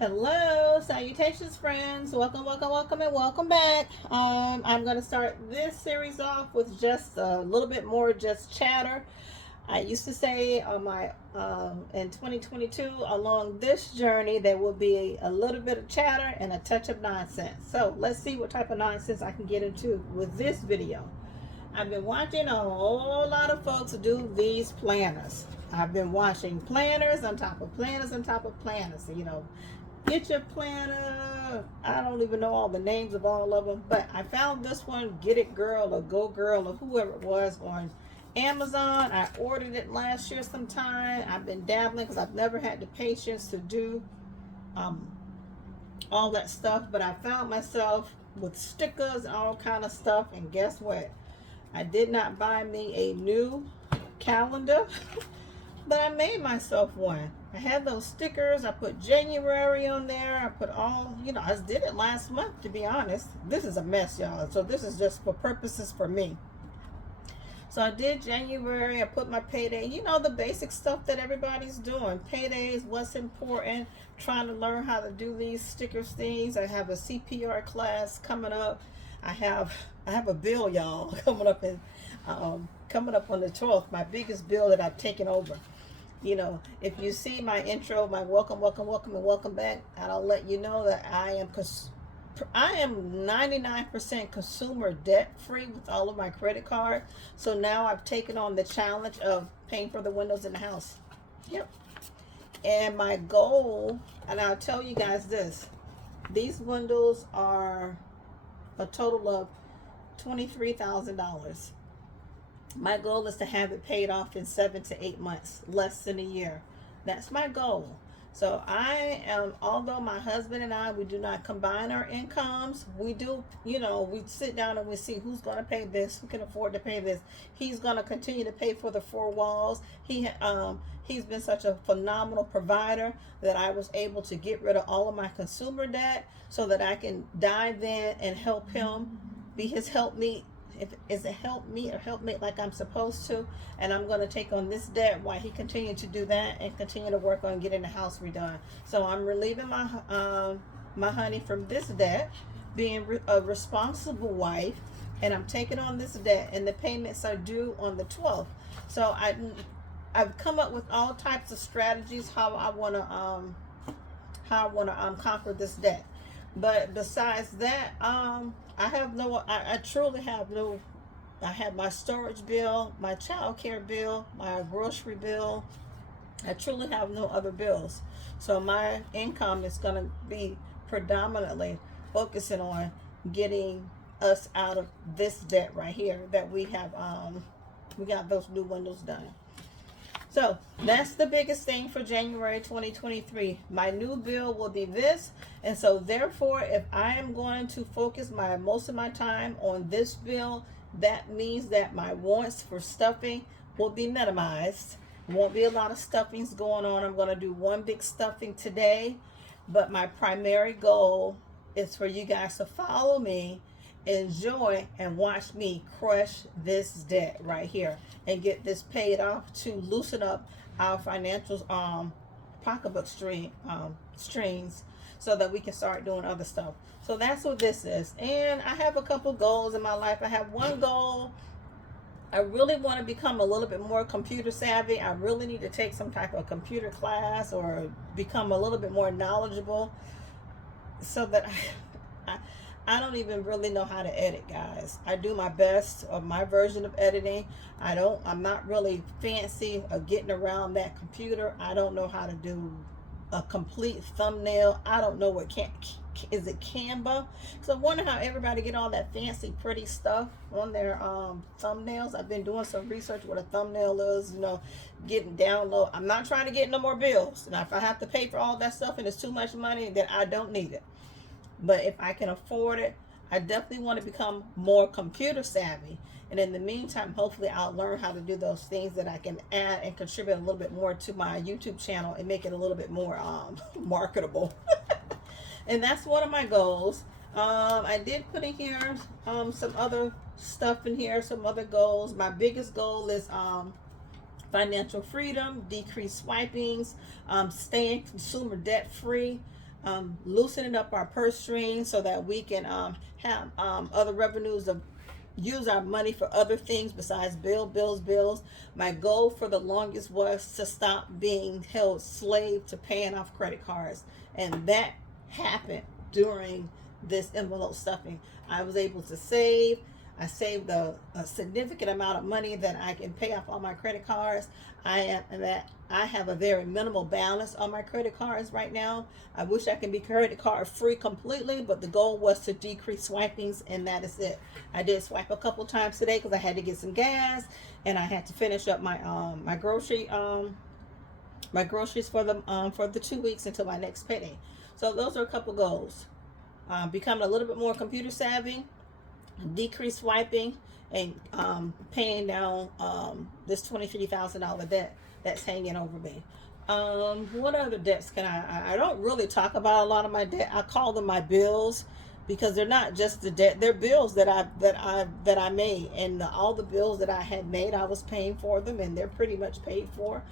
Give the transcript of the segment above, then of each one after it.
Hello, salutations, friends. Welcome, welcome, welcome, and welcome back. I'm going to start this series off with just a little bit more just chatter. I used to say on my in 2022, along this journey, there will be a little bit of chatter and a touch of nonsense. So let's see what type of nonsense I can get into with this video. I've been watching a whole lot of folks do these planners. I've been watching planners on top of planners on top of planners. Get your planner. I don't even know all the names of all of them, but I found this one, Get It Girl or Go Girl or whoever it was, on Amazon. I ordered it last year sometime. I've been dabbling because I've never had the patience to do um, all that stuff, but I found myself with stickers and all kind of stuff, and guess what? I did not buy me a new calendar, but I made myself one. I had those stickers. I put January on there. I put all, I did it last month, to be honest. This is a mess, y'all. So this is just for purposes for me. So I did January. I put my payday, the basic stuff that everybody's doing. Paydays, what's important, trying to learn how to do these stickers things. I have a CPR class coming up. I have a bill, y'all, coming up on the 12th, my biggest bill that I've taken over. If you see my intro, my welcome, welcome, welcome, and welcome back, I'll let you know that I am 99% consumer debt free with all of my credit card. So now I've taken on the challenge of paying for the windows in the house. Yep. And my goal, and I'll tell you guys this, these windows are a total of $23,000. My goal is to have it paid off in 7 to 8 months, less than a year. That's my goal. So I am, although my husband and I, we do not combine our incomes. We do, we sit down and we see who's going to pay this, who can afford to pay this. He's going to continue to pay for the four walls. He's been such a phenomenal provider that I was able to get rid of all of my consumer debt so that I can dive in and help him, be his helpmeet. Is it help me or helpmate like I'm supposed to? And I'm going to take on this debt while he continued to do that and continue to work on getting the house redone. So I'm relieving my honey from this debt, being a responsible wife, and I'm taking on this debt, and the payments are due on the 12th. So I've come up with all types of strategies how I want to conquer this debt. But besides that, I truly have no, I have my storage bill, my child care bill, my grocery bill. I truly have no other bills. So my income is going to be predominantly focusing on getting us out of this debt right here that we have, we got those new windows done. So that's the biggest thing for January 2023. My new bill will be this. And so therefore, if I am going to focus most of my time on this bill, that means that my wants for stuffing will be minimized. Won't be a lot of stuffings going on. I'm going to do one big stuffing today. But my primary goal is for you guys to follow me, enjoy, and watch me crush this debt right here and get this paid off to loosen up our financial pocketbook strings so that we can start doing other stuff. So that's what this is. And I have a couple goals in my life. I have one goal. I really want to become a little bit more computer savvy. I really need to take some type of computer class or become a little bit more knowledgeable so that I don't even really know how to edit, guys. I do my best of my version of editing. I'm not really fancy of getting around that computer. I don't know how to do a complete thumbnail. I don't know is it Canva? So I wonder how everybody get all that fancy pretty stuff on their thumbnails. I've been doing some research what a thumbnail is, getting download. I'm not trying to get no more bills. Now if I have to pay for all that stuff and it's too much money, then I don't need it. But if I can afford it, I definitely want to become more computer savvy. And in the meantime, hopefully I'll learn how to do those things that I can add and contribute a little bit more to my YouTube channel and make it a little bit more marketable. And that's one of my goals. I did put in here some other stuff in here, some other goals. My biggest goal is financial freedom, decrease swipings, staying consumer debt free. loosening up our purse strings so that we can have other revenues of use our money for other things besides bills. My goal for the longest was to stop being held slave to paying off credit cards, and that happened during this envelope stuffing. I was able to save. I saved a significant amount of money that I can pay off all my credit cards. I have a very minimal balance on my credit cards right now. I wish I can be credit card free completely, but the goal was to decrease swipings, and that is it. I did swipe a couple times today because I had to get some gas, and I had to finish up my groceries for the 2 weeks until my next payday. So those are a couple goals. Becoming a little bit more computer savvy, decrease swiping, and paying down this $23,000 debt that's hanging over me. What other debts can I don't really talk about a lot of my debt. I call them my bills because they're not just the debt. They're bills that I made, and all the bills that I had made, I was paying for them, and they're pretty much paid for.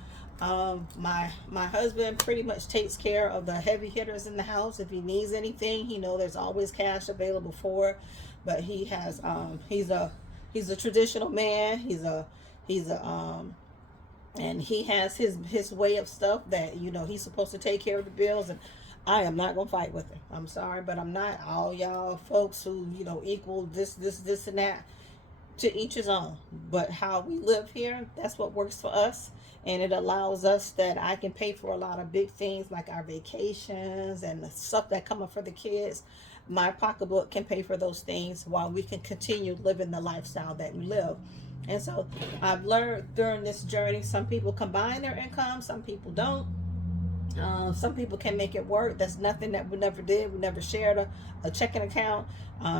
My husband pretty much takes care of the heavy hitters in the house. If he needs anything, he knows there's always cash available for it. But he has he's a traditional man. He's a and he has his way of stuff that he's supposed to take care of the bills, and I am not gonna fight with him. I'm sorry, but I'm not. All y'all folks who equal this and that, to each his own. But how we live here, that's what works for us, and it allows us that I can pay for a lot of big things like our vacations and the stuff that come up for the kids. My pocketbook can pay for those things while we can continue living the lifestyle that we live. And so I've learned during this journey, some people combine their income, some people don't. Some people can make it work. That's nothing that we never did. We never shared a checking account.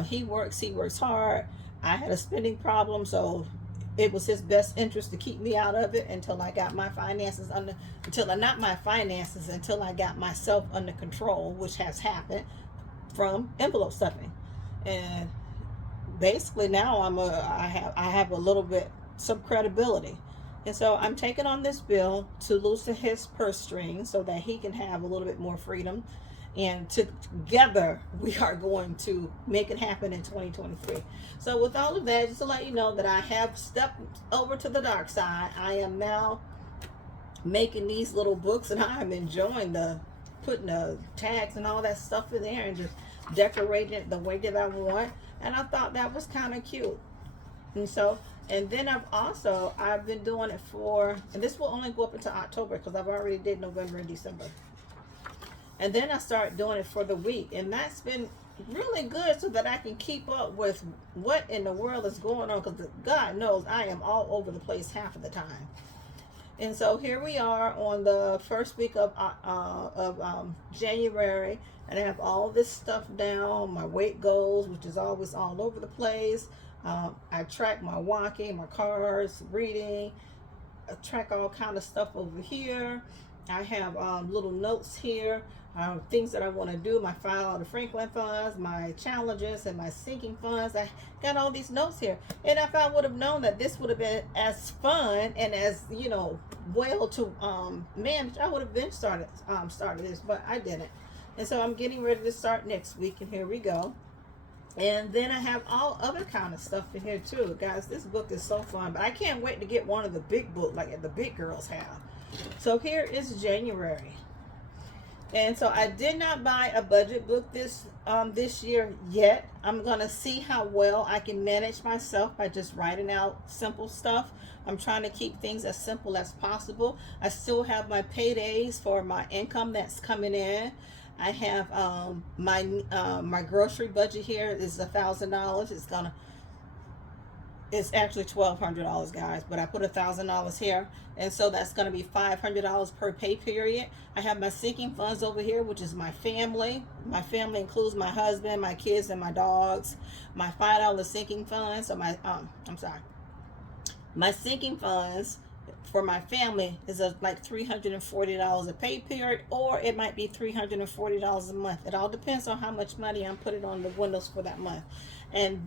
He works hard. I had a spending problem, so it was his best interest to keep me out of it until I got my finances until I got myself under control, which has happened from envelope stuffing. And basically now I have a little bit some credibility, and so I'm taking on this bill to loosen his purse string so that he can have a little bit more freedom, and together we are going to make it happen in 2023. So with all of that, just to let you know that I have stepped over to the dark side. I am now making these little books, and I am enjoying putting the tags and all that stuff in there and just decorating it the way that I want. And I thought that was kind of cute. And then I've been doing it and this will only go up until October because I've already did November and December. And then I started doing it for the week, and that's been really good so that I can keep up with what in the world is going on, because God knows I am all over the place half of the time. And so here we are on the first week of January, and I have all this stuff down, my weight goals, which is always all over the place. I track my walking, my cars, reading. I track all kind of stuff over here. I have little notes here, things that I want to do, my file of the Franklin funds, my challenges, and my sinking funds. I got all these notes here. And if I would have known that this would have been as fun and as, well to manage, I would have been started this, but I didn't. And so I'm getting ready to start next week, and here we go. And then I have all other kind of stuff in here too. Guys, this book is so fun, but I can't wait to get one of the big books like the big girls have. So here is January. And so I did not buy a budget book this year yet. I'm going to see how well I can manage myself by just writing out simple stuff. I'm trying to keep things as simple as possible. I still have my paydays for my income that's coming in. I have my grocery budget here is $1,000. It's actually $1,200, guys, but I put $1,000 here, and so that's going to be $500 per pay period. I have my sinking funds over here, which is my family. My family includes my husband, my kids, and my dogs. My $5 sinking funds, my sinking funds for my family is like $340 a pay period, or it might be $340 a month. It all depends on how much money I'm putting on the windows for that month. And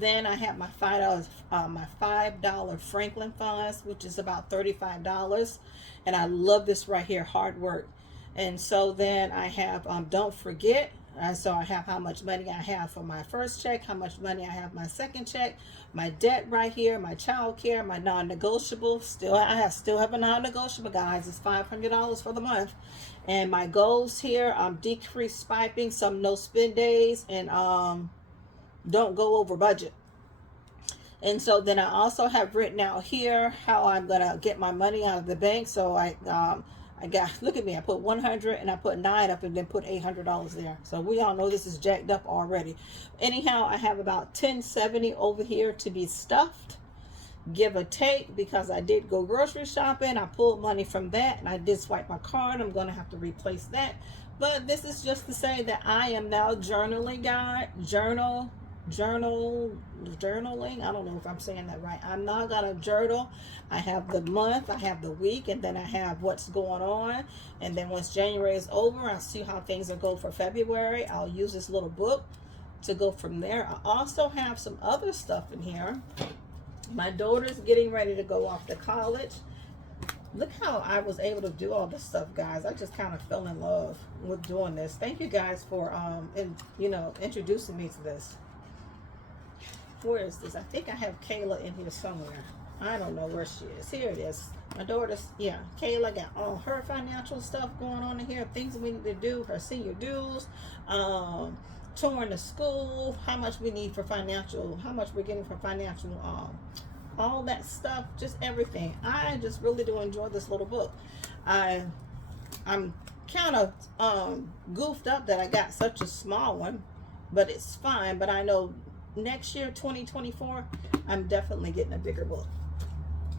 then I have my $5 Franklin funds, which is about $35. And I love this right here, hard work. And so then I have don't forget. So I have how much money I have for my first check, how much money I have my second check, my debt right here, my child care, my non-negotiable. Still have a non-negotiable, guys. It's $500 for the month. And my goals here, decrease swiping, some no spend days, and don't go over budget. And so then I also have written out here how I'm gonna get my money out of the bank. So I got, look at me, I put 100 and I put 9 up and then put $800 there. So we all know this is jacked up already. Anyhow, I have about 1070 over here to be stuffed, give or take, because I did go grocery shopping. I pulled money from that and I did swipe my card. I'm gonna have to replace that. But this is just to say that I am now journaling, guys. Journaling. I don't know if I'm saying that right. I'm not gonna journal. I have the month, I have the week, and then I have what's going on. And then once January is over, I'll see how things will go for February. I'll use this little book to go from there. I also have some other stuff in here. My daughter's getting ready to go off to college. Look how I was able to do all this stuff, guys. I just kind of fell in love with doing this. Thank you guys for introducing me to this. Where is this? I think I have Kayla in here somewhere. I don't know where she is. Here it is. My daughter's, yeah, Kayla got all her financial stuff going on in here. Things we need to do, her senior dues, touring the school, how much we need for financial, how much we're getting for financial, all that stuff, just everything. I just really do enjoy this little book. I'm kind of goofed up that I got such a small one, but it's fine. But I know next year, 2024, I'm definitely getting a bigger book.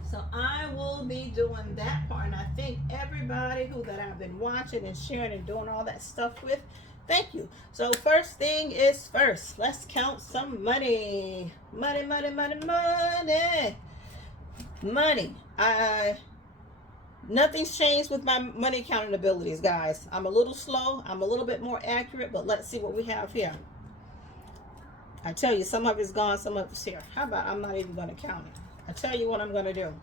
So I will be doing that part, and I thank everybody that I've been watching and sharing and doing all that stuff with. Thank you. So first thing is first. Let's count some money. Money, money, money, money. Money. Nothing's changed with my money counting abilities, guys. I'm a little slow. I'm a little bit more accurate, but let's see what we have here. I tell you, some of it's gone, some of it's here. How about I'm not even going to count it? I tell you what I'm going to do.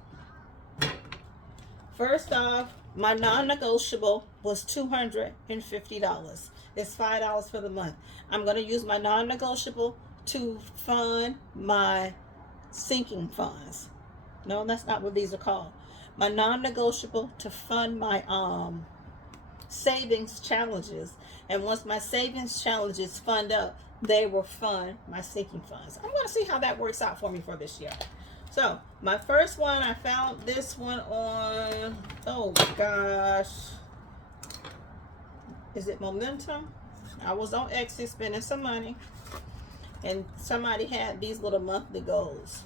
First off, my non-negotiable was $250. It's $5 for the month. I'm going to use my non-negotiable to fund my sinking funds. No, that's not what these are called. My non-negotiable to fund my savings challenges. And once my savings challenges fund up, they will fund my sinking funds. I'm going to see how that works out for me for this year. So my first one, I found this one on, oh gosh, is it Momentum? I was on Etsy spending some money, and somebody had these little monthly goals,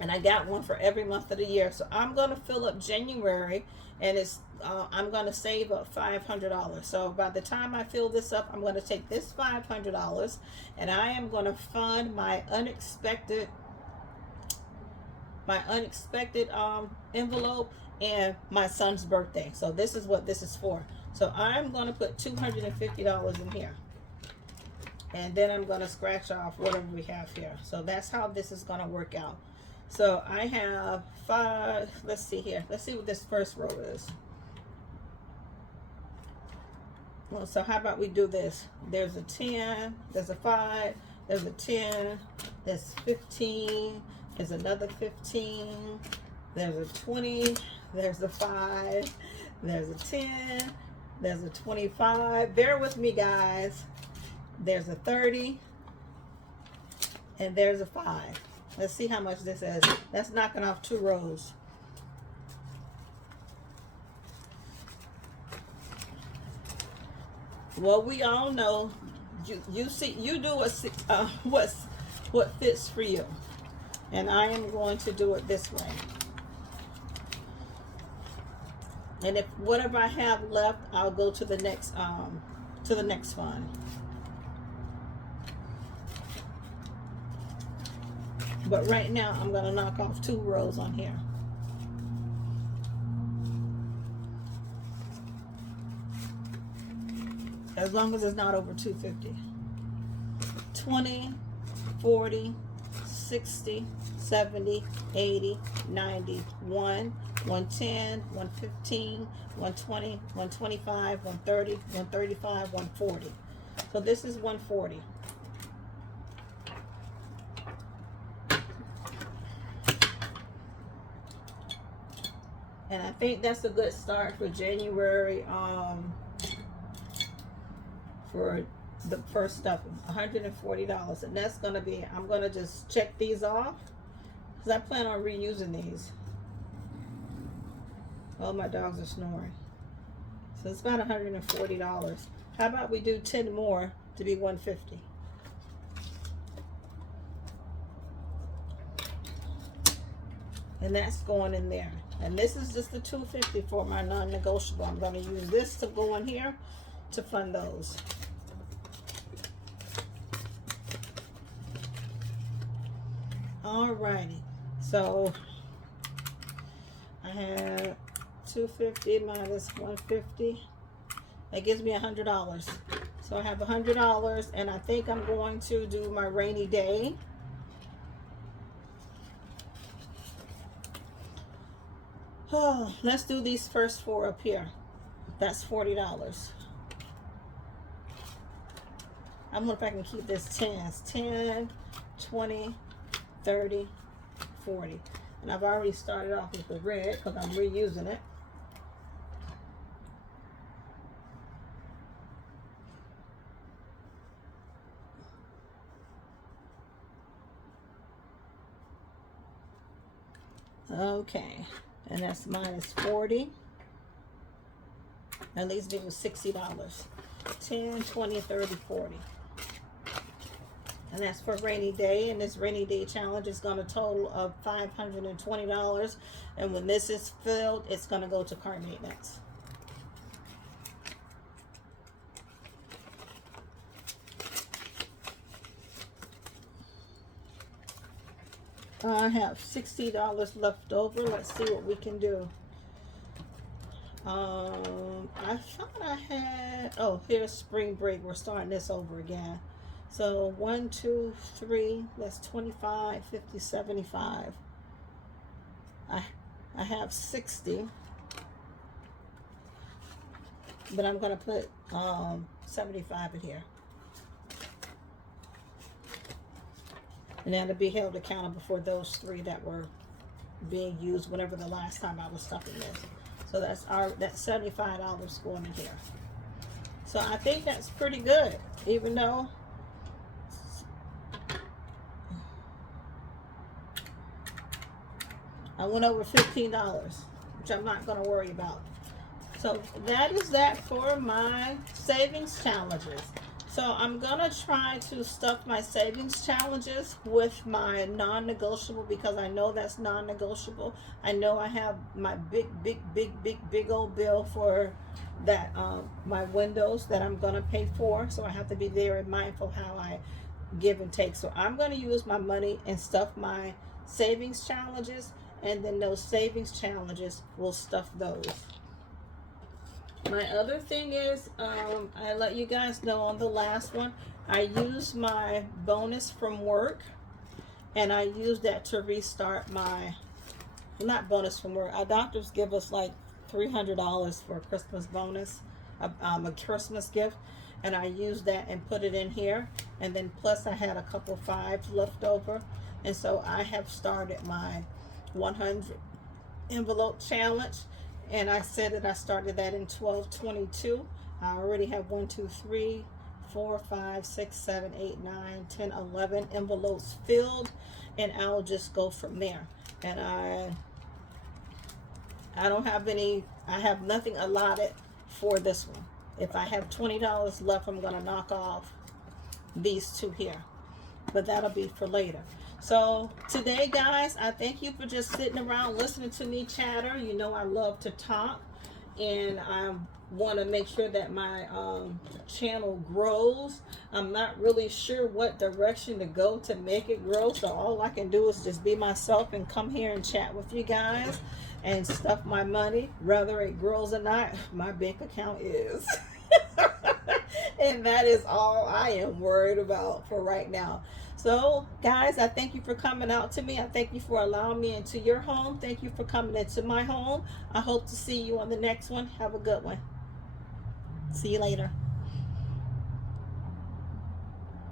and I got one for every month of the year. So I'm going to fill up January, and it's I'm going to save up $500. So by the time I fill this up, I'm going to take this $500 and I am going to fund my unexpected envelope and my son's birthday. So this is what this is for. So I'm going to put $250 in here, and then I'm going to scratch off whatever we have here. So that's how this is going to work out. So I have 5, let's see here. Let's see what this first row is. Well, so how about we do this? There's a 10, there's a 5, there's a 10, there's 15, there's another 15, there's a 20, there's a 5, there's a 10, there's a 25. Bear with me, guys. There's a 30, and there's a 5. Let's see how much this is. That's knocking off 2 rows. Well, we all know you see, you do what fits for you, and I am going to do it this way. And if whatever I have left, I'll go to the next fund. But right now, I'm going to knock off 2 rows on here. As long as it's not over 250. 20, 40, 60, 70, 80, 90, 1, 110, 115, 120, 125, 130, 135, 140. So this is 140. And I think that's a good start for January, for the first stuff, $140. And that's going to be, I'm going to just check these off because I plan on reusing these. Oh, my dogs are snoring. So it's about $140. How about we do 10 more to be $150? And that's going in there. And this is just the $250 for my non-negotiable. I'm going to use this to go in here to fund those. Alrighty. So I have $250 minus $150. That gives me $100. So I have $100, and I think I'm going to do my rainy day. Oh, let's do these first four up here. That's $40. I wonder if I can keep this 10s. 10, 20, 30, 40. And I've already started off with the red because I'm reusing it. Okay, and that's minus 40. At least it was $60. 10, 20, 30, 40. And that's for rainy day. And this rainy day challenge is going to total of $520. And when this is filled, it's going to go to car maintenance. I have $60 left over. Let's see what we can do. I thought I had, oh, here's spring break. We're starting this over again. So 1, 2, 3, that's 25, 50, 75. I have 60, but I'm going to put 75 in here. And that'll be held accountable for those 3 that were being used whenever the last time I was stuffing this. So that's $75 going in here. So I think that's pretty good, even though I went over $15, which I'm not going to worry about. So that is that for my savings challenges. So I'm going to try to stuff my savings challenges with my non-negotiable because I know that's non-negotiable. I know I have my big old bill for that, my windows that I'm going to pay for. So I have to be very mindful how I give and take. So I'm going to use my money and stuff my savings challenges, and then those savings challenges will stuff those. My other thing is, I let you guys know on the last one, I used my bonus from work, and I used that to restart my, not bonus from work, our doctors give us like $300 for a Christmas bonus, a Christmas gift, and I used that and put it in here, and then plus I had a couple 5s left over, and so I have started my 100 envelope challenge. And I said that I started that in 12/22. I already have 1, 2, 3, 4, 5, 6, 7, 8, 9, 10, 11 envelopes filled, and I'll just go from there. And I don't have any, I have nothing allotted for this one. If I have $20 left, I'm gonna knock off these 2 here, but that'll be for later. So today, guys, I thank you for just sitting around listening to me chatter. You know I love to talk, and I want to make sure that my channel grows. I'm not really sure what direction to go to make it grow, so all I can do is just be myself and come here and chat with you guys and stuff my money. Whether it grows or not, my bank account is. And that is all I am worried about for right now. So, guys, I thank you for coming out to me. I thank you for allowing me into your home. Thank you for coming into my home. I hope to see you on the next one. Have a good one. See you later.